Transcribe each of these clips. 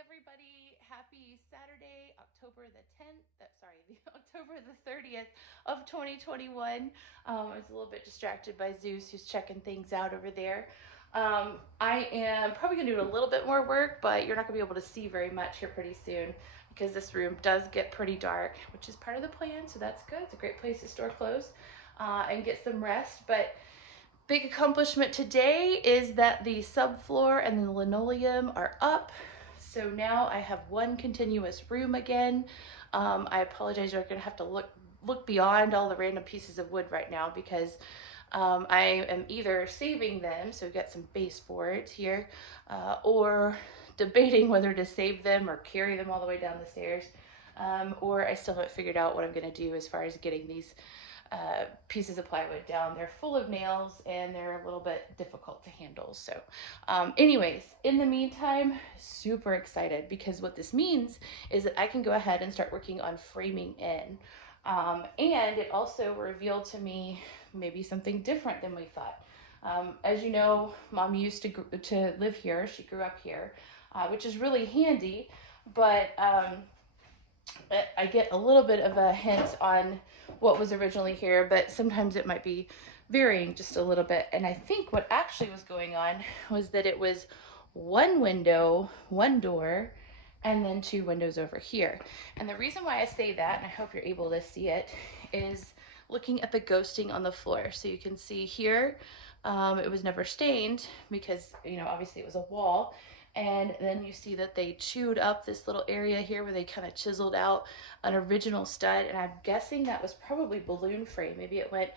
everybody. Happy Saturday, October the 10th. The October the 30th of 2021. I was a little bit distracted by Zeus, who's checking things out over there. I am probably going to do a little bit more work, but you're not going to be able to see very much here pretty soon because this room does get pretty dark, which is part of the plan, so that's good. It's a great place to store clothes and get some rest. But big accomplishment today is that the subfloor and the linoleum are up. So now I have one continuous room again. I apologize, you're gonna have to look beyond all the random pieces of wood right now because I am either saving them, so we've got some baseboards here, or debating whether to save them or carry them all the way down the stairs. Or I still haven't figured out what I'm gonna do as far as getting these pieces of plywood down. They're full of nails and they're a little bit difficult to handle. So anyways, in the meantime, super excited because what this means is that I can go ahead and start working on framing in. And it also revealed to me maybe something different than we thought. As you know, Mom used to live here. She grew up here, which is really handy, but I get a little bit of a hint on what was originally here, but sometimes it might be varying just a little bit. And I think what actually was going on was that it was one window, one door, and then two windows over here. And the reason why I say that, and I hope you're able to see it, is looking at the ghosting on the floor. So you can see here, it was never stained because, you know, obviously it was a wall. And then you see that they chewed up this little area here where they kind of chiseled out an original stud. And I'm guessing that was probably balloon frame. Maybe it went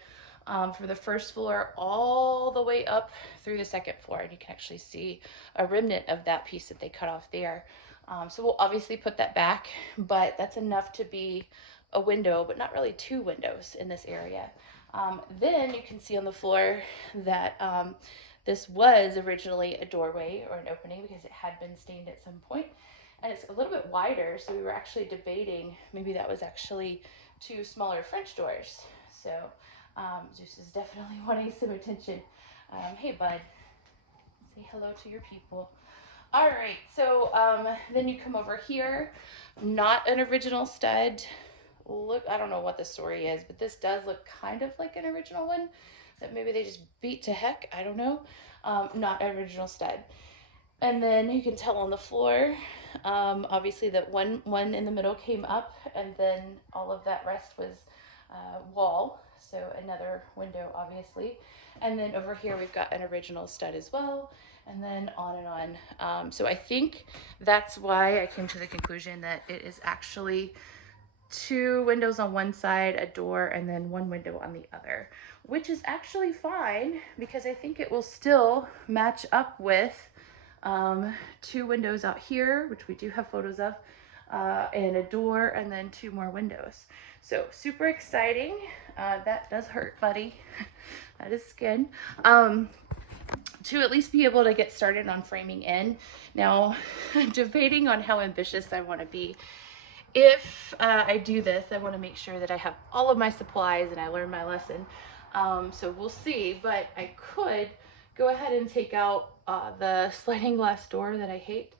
from the first floor all the way up through the second floor. And you can actually see a remnant of that piece that they cut off there. So we'll obviously put that back, but that's enough to be a window, but not really two windows in this area. Then you can see on the floor that this was originally a doorway or an opening because it had been stained at some point, and it's a little bit wider. So we were actually debating maybe that was actually two smaller French doors. So Zeus is definitely wanting some attention. Hey, bud, say hello to your people. All right, so then you come over here, not an original stud. Look, I don't know what the story is, but this does look kind of like an original one that maybe they just beat to heck. I don't know. Not an original stud. And then you can tell on the floor, obviously that one in the middle came up, and then all of that rest was wall. So another window, obviously. And then over here we've got an original stud as well, and then on and on. So I think that's why I came to the conclusion that it is actually two windows on one side, a door, and then one window on the other, which is actually fine because I think it will still match up with two windows out here, which we do have photos of, and a door, and then two more windows. So super exciting. That does hurt, buddy. That is skin. To at least be able to get started on framing in. Now, I'm debating on how ambitious I want to be. If I do this, I want to make sure that I have all of my supplies and I learn my lesson. So we'll see, but I could go ahead and take out the sliding glass door that I hate.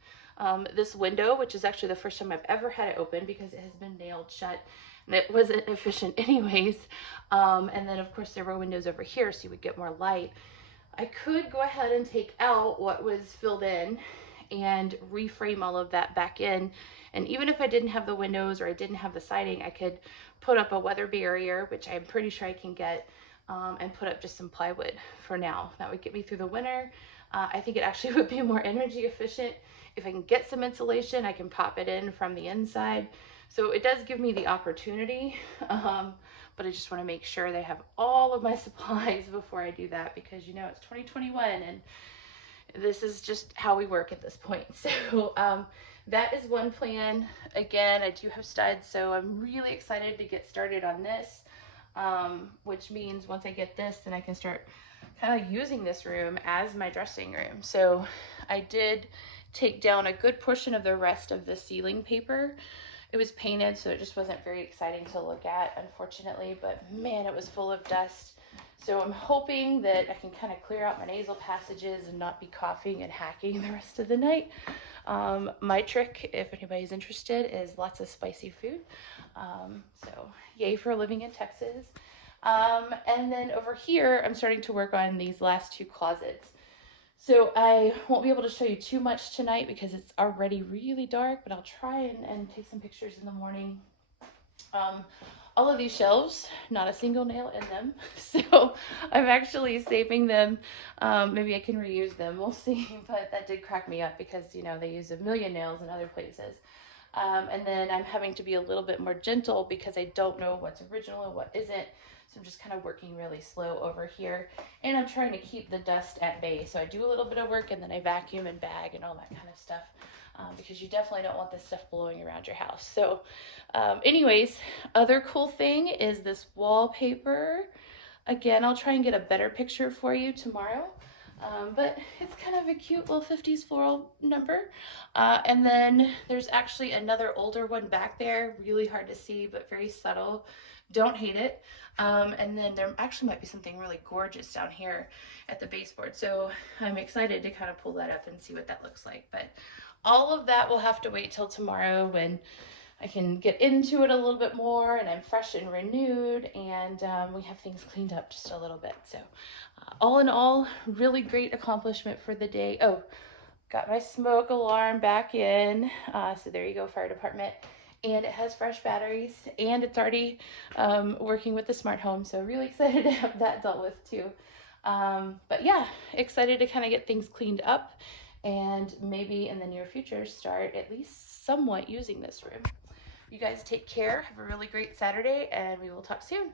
This window, which is actually the first time I've ever had it open because it has been nailed shut and it wasn't efficient anyways. And then of course there were windows over here so you would get more light. I could go ahead and take out what was filled in and reframe all of that back in. And even if I didn't have the windows or I didn't have the siding, I could put up a weather barrier, which I'm pretty sure I can get, and put up just some plywood for now. That would get me through the winter. I think it actually would be more energy efficient. If I can get some insulation, I can pop it in from the inside. So it does give me the opportunity, but I just want to make sure that I have all of my supplies before I do that because, you know, it's 2021 and this is just how we work at this point. So that is one plan. Again, I do have studs, so I'm really excited to get started on this, which means once I get this, then I can start kind of using this room as my dressing room. So I did take down a good portion of the rest of the ceiling paper. It was painted, so it just wasn't very exciting to look at, unfortunately, but man, it was full of dust. So I'm hoping that I can kind of clear out my nasal passages and not be coughing and hacking the rest of the night. My trick, if anybody's interested, is lots of spicy food. So yay for living in Texas. And then over here, I'm starting to work on these last two closets. So I won't be able to show you too much tonight because it's already really dark, but I'll try and take some pictures in the morning. All of these shelves, not a single nail in them. So I'm actually saving them. Maybe I can reuse them. We'll see. But that did crack me up because, you know, they use a million nails in other places. And then I'm having to be a little bit more gentle because I don't know what's original and what isn't. So I'm just kind of working really slow over here. And I'm trying to keep the dust at bay. So I do a little bit of work and then I vacuum and bag and all that kind of stuff. Because you definitely don't want this stuff blowing around your house. So anyways, other cool thing is this wallpaper. Again, I'll try and get a better picture for you tomorrow. But it's kind of a cute little 50s floral number. And then there's actually another older one back there, really hard to see, but very subtle. Don't hate it. And then there actually might be something really gorgeous down here at the baseboard. So I'm excited to kind of pull that up and see what that looks like. But all of that will have to wait till tomorrow when I can get into it a little bit more and I'm fresh and renewed and we have things cleaned up just a little bit. So all in all, really great accomplishment for the day. Oh, got my smoke alarm back in. So there you go, fire department. And it has fresh batteries and it's already working with the smart home. So really excited to have that dealt with too. But yeah, excited to kind of get things cleaned up and maybe in the near future start at least somewhat using this room. You guys take care. Have a really great Saturday and we will talk soon.